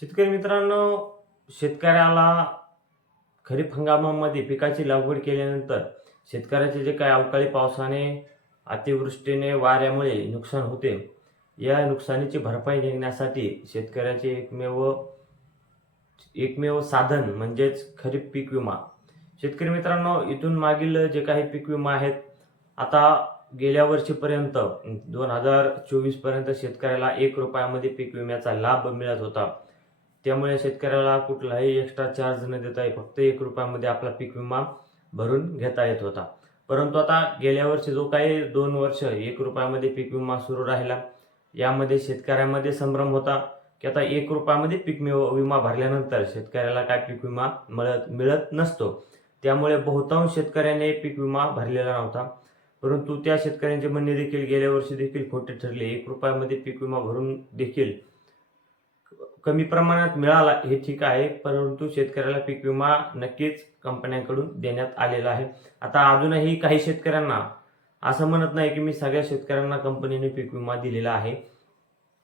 शेतकरी मित्रांनो शेतकऱ्याला खरीप हंगामामध्ये पिकाची लागवड केल्यानंतर शेतकऱ्याचे जे काही अवकाळी पावसाने अतिवृष्टीने वाऱ्यामुळे नुकसान होते या नुकसानीची भरपाई घेण्यासाठी शेतकऱ्याचे एकमेव एकमेव साधन म्हणजेच खरीप पीक विमा. शेतकरी मित्रांनो इथून मागील जे काही पीक विमा आहेत आता गेल्या वर्षीपर्यंत दोन हजार चोवीसपर्यंत शेतकऱ्याला एक रुपयामध्ये पीक विम्याचा लाभ मिळत होता. त्यामुळे शेतकऱ्याला कुठलाही एक्स्ट्रा चार्ज न देता फक्त एक रुपयामध्ये आपला पीक विमा भरून घेता येत होता. परंतु आता गेल्या वर्षी जो काही दोन वर्ष एक रुपयामध्ये पीक विमा सुरू राहिला यामध्ये शेतकऱ्यामध्ये संभ्रम होता की आता एक रुपयामध्ये पीक विमा विमा भरल्यानंतर शेतकऱ्याला काय पीक विमा मिळत मिळत नसतो. त्यामुळे बहुतांश शेतकऱ्याने पीक विमा भरलेला नव्हता. परंतु त्या शेतकऱ्यांचे म्हणणे देखील गेल्या वर्षी देखील खोटे ठरले. एक रुपयामध्ये पीक विमा भरून देखील कमी प्रमाणात मिळाला हे ठीक आहे परंतु शेतकऱ्याला पीक विमा नक्कीच कंपन्यांकडून देण्यात आलेला आहे. आता अजूनही काही शेतकऱ्यांना असं म्हणत नाही की मी सगळ्या शेतकऱ्यांना कंपनीने पीक विमा दिलेला आहे.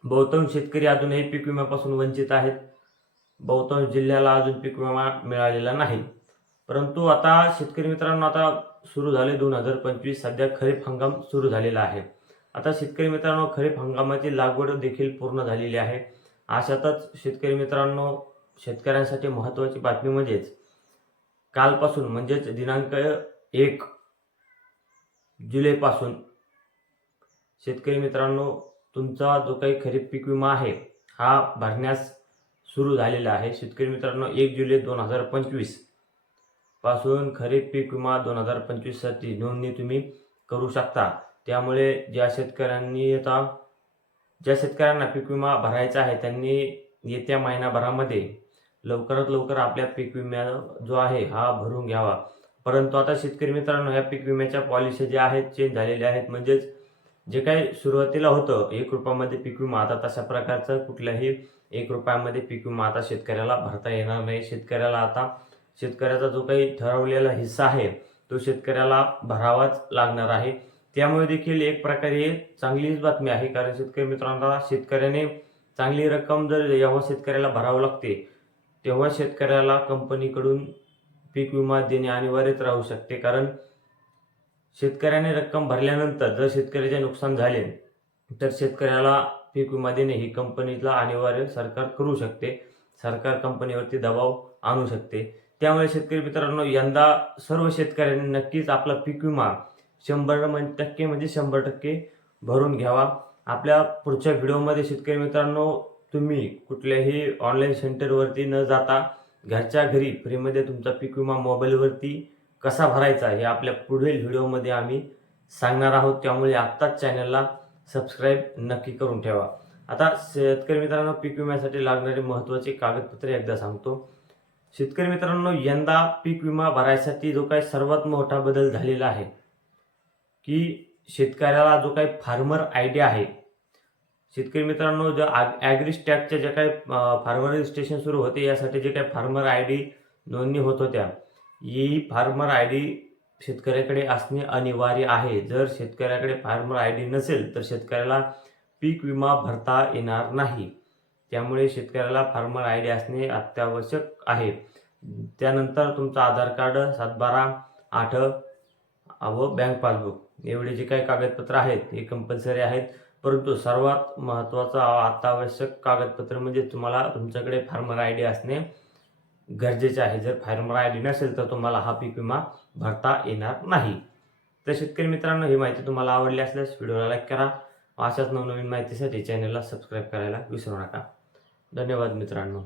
बहुतांश शेतकरी अजूनही पीक विम्यापासून वंचित आहेत. बहुतांश जिल्ह्याला अजून पीक विमा मिळालेला नाही. परंतु आता शेतकरी मित्रांनो आता सुरू झाले दोन हजार पंचवीस सध्या खरीप हंगाम सुरू झालेला आहे. आता शेतकरी मित्रांनो खरीप हंगामाची लागवड देखील पूर्ण झालेली आहे. अशातच शेतकरी मित्रांनो शेतकऱ्यांसाठी महत्त्वाची बातमी म्हणजेच कालपासून म्हणजेच दिनांक एक जुलैपासून शेतकरी मित्रांनो तुमचा जो काही खरीप पीक विमा आहे हा भरण्यास सुरू झालेला आहे. शेतकरी मित्रांनो एक जुलै दोन हजार पंचवीसपासून खरीप पीक विमा दोन हजार पंचवीससाठी नोंदणी तुम्ही करू शकता. त्यामुळे ज्या शेतकऱ्यांनी आता ज्या शेतकऱ्यांना पीक विमा भरायचा आहे त्यांनी येत्या महिनाभरामध्ये लवकरात लवकर आपल्या पीक विम्या जो आहे हा भरून घ्यावा. परंतु आता शेतकरी मित्रांनो ह्या पीक विम्याच्या पॉलिसी ज्या आहेत चेंज झालेल्या आहेत. म्हणजेच जे काही सुरुवातीला होतं एक रुपयामध्ये पीक विमा आता तशा प्रकारचं कुठल्याही एक रुपयामध्ये पीक विमा आता शेतकऱ्याला भरता येणार नाही. शेतकऱ्याला आता शेतकऱ्याचा जो काही ठरवलेला हिस्सा आहे तो शेतकऱ्याला भरावाच लागणार आहे. त्यामुळे देखील एक प्रकारे चांगलीच बातमी आहे. कारण शेतकरी मित्रांना शेतकऱ्याने चांगली रक्कम जर जेव्हा शेतकऱ्याला भरावं लागते तेव्हा शेतकऱ्याला कंपनीकडून पीक विमा देणे अनिवार्यच राहू शकते. कारण शेतकऱ्याने रक्कम भरल्यानंतर जर शेतकऱ्याचे नुकसान झाले तर शेतकऱ्याला पीक विमा देणे ही कंपनीला अनिवार्य सरकार करू शकते. सरकार कंपनीवरती दबाव आणू शकते. त्यामुळे शेतकरी मित्रांनो यंदा सर्व शेतकऱ्यांनी नक्कीच आपला पीक विमा शंभर टक्के म्हणजे, म्हणजे शंभर टक्के भरून घ्यावा. आपल्या पुढच्या व्हिडिओमध्ये शेतकरी मित्रांनो तुम्ही कुठल्याही ऑनलाईन सेंटरवरती न जाता घरच्या घरी फ्रीमध्ये तुमचा पीक विमा मोबाईलवरती कसा भरायचा हे आपल्या पुढील व्हिडिओमध्ये आम्ही सांगणार आहोत. त्यामुळे आत्ताच चॅनलला सबस्क्राईब नक्की करून ठेवा. आता शेतकरी मित्रांनो पीक विम्यासाठी लागणारे महत्त्वाचे कागदपत्रे एकदा सांगतो. शेतकरी मित्रांनो यंदा पीक विमा भरायसाठी जो काही सर्वात मोठा बदल झालेला आहे की शेतकऱ्याला जो काही फार्मर आय डी आहे. शेतकरी मित्रांनो ज्या ॲग्रिस्टॅगच्या ज्या काही फार्मर रजिस्ट्रेशन सुरू होते यासाठी जे काही फार्मर आय डी नोंदणी होत होत्या ही फार्मर आय डी शेतकऱ्याकडे असणे अनिवार्य आहे. जर शेतकऱ्याकडे फार्मर आय डी नसेल तर शेतकऱ्याला पीक विमा भरता येणार नाही. त्यामुळे शेतकऱ्याला फार्मर आय डी असणे अत्यावश्यक आहे. त्यानंतर तुमचं आधार कार्ड सातबारा आठ व बँक पासबुक. एवढे जे काही कागदपत्र आहेत हे कंपल्सरी आहेत. परंतु सर्वात महत्त्वाचं आवश्यक कागदपत्र म्हणजे तुम्हाला तुमच्याकडे फार्मर आय डी असणे गरजेचे आहे. जर फार्मर आय डी नसेल तर तुम्हाला हा पीक विमा भरता येणार नाही. तर शेतकरी मित्रांनो ही माहिती तुम्हाला आवडली असल्यास व्हिडिओला लाईक करा. अशाच नवनवीन माहितीसाठी चॅनलला सबस्क्राईब करायला विसरू नका. धन्यवाद मित्रांनो.